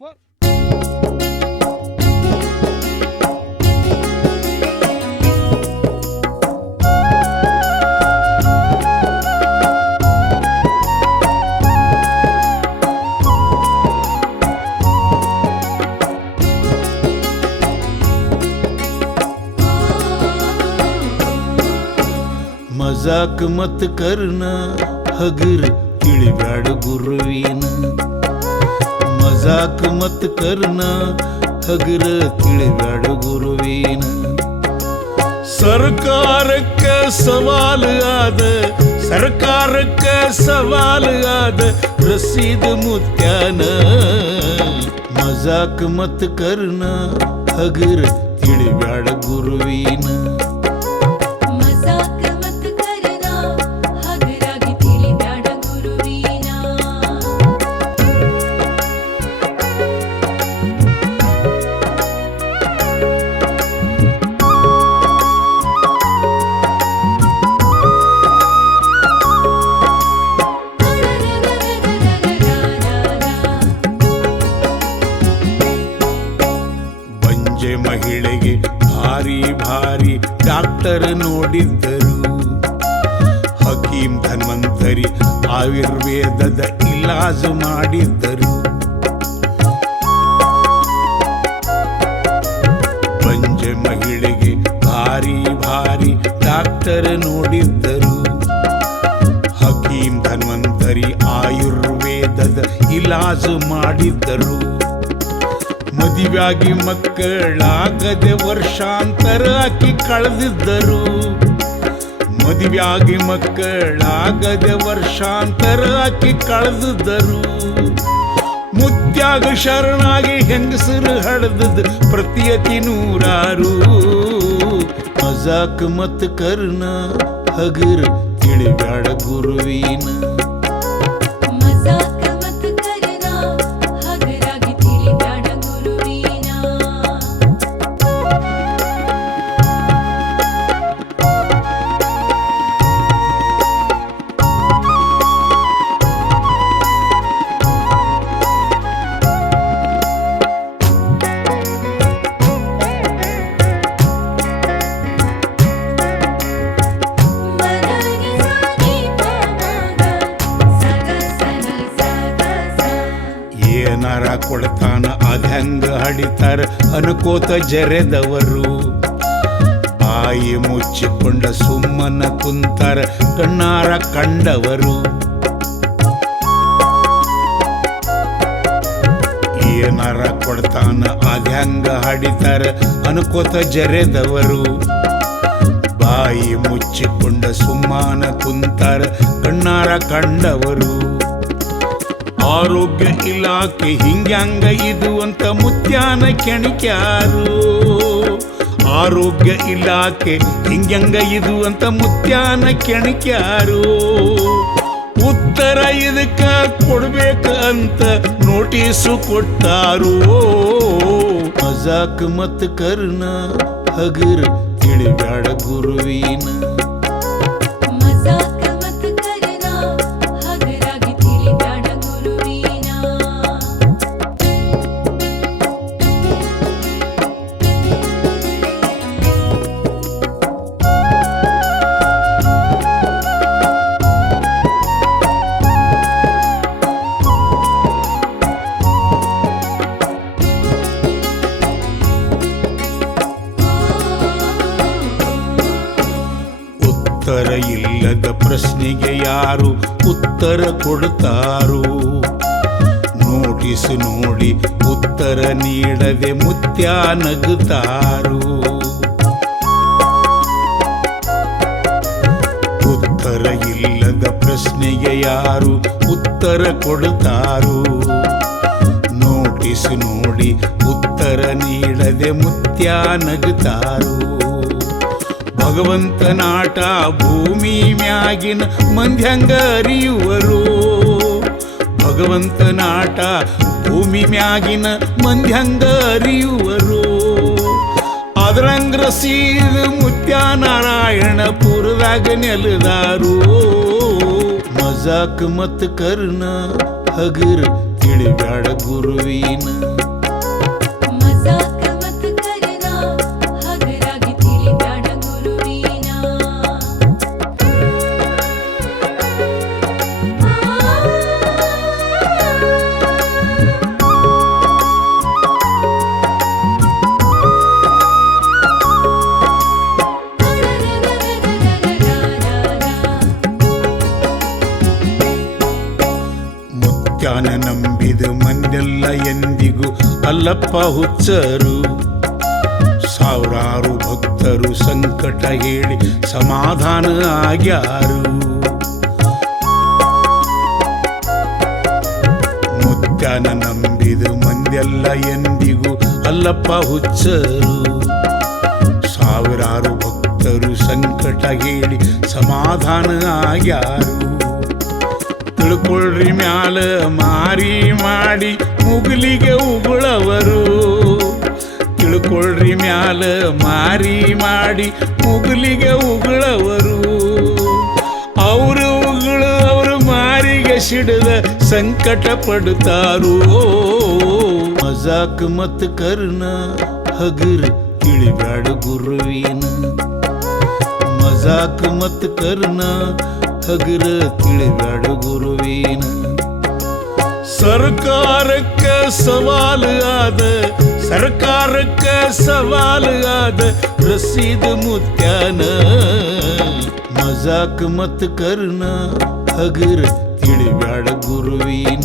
4. मजाक मत करना हगर तिळब्याड गुरुवीन मजाक मत करना हगर तिळब्याड गुरुवीन सरकारಕ್ಕೆ सवाल आद सरकारಕ್ಕೆ सवाल आद रसीद मुत्यान मजाक मत करना हगर तिळब्याड गुरुवीन ಮಹಿಳೆಗೆ ಭಾರಿ ಭಾರಿ ಡಾಕ್ಟರ್ ನೋಡಿದ್ದರು ಹಕೀಂ ಧನ್ವಂತರಿ ಆಯುರ್ವೇದದ ಇಲಾಜು ಮಾಡಿದ್ದರು ಬಂಜೆ ಮಹಿಳೆಗೆ ಭಾರಿ ಭಾರಿ ಡಾಕ್ಟರ್ ನೋಡಿದ್ದರು ಹಕೀಂ ಧನ್ವಂತರಿ ಆಯುರ್ವೇದದ ಇಲಾಜು ಮಾಡಿದ್ದರು ಮದುವೆಯಾಗಿ ಮಕ್ಕಳಾಗದೆ ವರ್ಷಾಂತರ ಆಕಿ ಕಳೆದಿದ್ದರು ಮದುವೆಯಾಗಿ ಮಕ್ಕಳಾಗದೆ ವರ್ಷಾಂತರ ಆಕಿ ಕಳೆದಿದ್ದರು ಮುತ್ಯಾಗ ಶರಣಾಗಿ ಹೆಂಗಸರು ಹಡದದ ಪ್ರತಿಯತಿ ನೂರಾರು ಮಜಾಕ್ ಮತ್ ಕರ್ನ ಹಗರ್ ತಿಳಿಬ್ಯಾಡ ಗುರುವಿನ ಏನಾರ ಕೊಡ್ತಾನ ಅದ್ಹಂಗ ಹಡಿತಾರ ಅನ್ಕೋತ ಜರೆದವರು ಬಾಯಿ ಮುಚ್ಚಿಕೊಂಡ ಸುಮ್ಮನ ಕುಂತಾರ ಕಣ್ಣಾರ ಕಂಡವರು ಏನಾರ ಕೊಡ್ತಾನ ಅದ್ಹಂಗ ಹಡಿತಾರ ಅನ್ಕೋತ ಜರೆದವರು ಬಾಯಿ ಮುಚ್ಚಿಕೊಂಡ ಸುಮ್ಮನ ಕುಂತಾರ ಕಣ್ಣಾರ ಕಂಡವರು ಆರೋಗ್ಯ ಇಲಾಖೆ ಹಿಂಗ್ಯಾಂಗ ಇದು ಅಂತ ಮುತ್ಯಾನ ಕೆಣಿಕ್ಯಾರು ಆರೋಗ್ಯ ಇಲಾಖೆ ಹಿಂಗ್ಯಾಂಗ ಇದು ಅಂತ ಮುತ್ಯಾನ ಕೆಣಿಕ್ಯಾರು ಉತ್ತರ ಇದಕ್ಕ ಕೊಡ್ಬೇಕು ಅಂತ ನೋಟಿಸು ಕೊಟ್ಟಾರು ಮಜಾಕ್ ಮತ್ ಕರ್ನ ಹಗರ್ ತಿಳಿಬ್ಯಾಡ ಗುರುವಿನ ಉತ್ತರ ಇಲ್ಲದ ಪ್ರಶ್ನೆಗೆ ಯಾರು ಉತ್ತರ ಕೊಡ್ತಾರೋ ನೋಟಿಸ್ ನೋಡಿ ಉತ್ತರ ನೀಡದೆ ಮುತ್ಯ ನಗುತ್ತಾರೋ ಉತ್ತರ ಇಲ್ಲದ ಪ್ರಶ್ನೆಗೆ ಯಾರು ಉತ್ತರ ಕೊಡ್ತಾರೋ ನೋಟಿಸ್ ನೋಡಿ ಉತ್ತರ ನೀಡದೆ ಮುತ್ಯ ನಗುತ್ತಾರೋ ಭಗವಂತನಾಟ ಭೂಮಿ ಮ್ಯಾಗಿನ ಮಂದ್ಯಂಗ ಅರಿಯುವರು ಭಗವಂತನಾಟ ಭೂಮಿ ಮ್ಯಾಗಿನ ಮಂದ್ಯಂಗ ಅರಿಯುವರು ಅದರಂಗ ರಸೀದ್ ಮುತ್ಯಾನಾರಾಯಣಪುರದಾಗ ನೆಲದಾರು ಮಜಾಕ್ ಮತ್ ಕರ್ನ ಹಗರ್ ತಿಳಿಬ್ಯಾಡ ಗುರುವಿನ ಎಂದಿಗೂ ಅಲ್ಲಪ್ಪ ಹುಚ್ಚರು. ಸಾವಿರಾರು ಭಕ್ತರು ಸಂಕಟ ಹೇಳಿ ಸಮಾಧಾನ ಆಗ್ಯಾರು. ಮುತ್ಯಾನ ನಂಬಿದ ಮಂದೆಲ್ಲ ಎಂದಿಗೂ ಅಲ್ಲಪ್ಪ ಹುಚ್ಚರು. ಸಾವಿರಾರು ಭಕ್ತರು ಸಂಕಟ ಹೇಳಿ ಸಮಾಧಾನ ಆಗ್ಯಾರು. ತಿಳ್ಕೊಳ್ರಿ ಮ್ಯಾಲ ಮಾರಿ ಮಾಡಿ ಮುಗಿಲಿಗೆ ಉಗುಳವರು. ತಿಳ್ಕೊಳ್ರಿ ಮ್ಯಾಲ ಮಾರಿ ಮಾಡಿ ಮುಗಿಲಿಗೆ ಉಗುಳವರು. ಅವರು ಉಗುಳು ಅವರು ಮಾರಿಗೆ ಸಿಡದ ಸಂಕಟ ಪಡುತ್ತಾರೋ. ಮಜಾಕ್ ಮತ್ ಕರ್ನ ಹಗರ್ ತಿಳಿಬ್ಯಾಡ ಗುರುವಿನ. ಮಜಾಕ್ ಮತ್ ಕರ್ನ ಹಗರ ತಿಳಿಬ್ಯಾಡ ಗುರುವಿನ. ಸರ್ಕಾರಕ್ಕ ಸವಾಲು ಆದ ಸರ್ಕಾರಕ್ಕ ಸವಾಲು ಆದ ರಸೀದ ಮುತ್ಯಾನ. ಮಜಾಕ್ ಮತ್ ಕರ್ನ ಹಗರ ತಿಳಿಬ್ಯಾಡ ಗುರುವಿನ.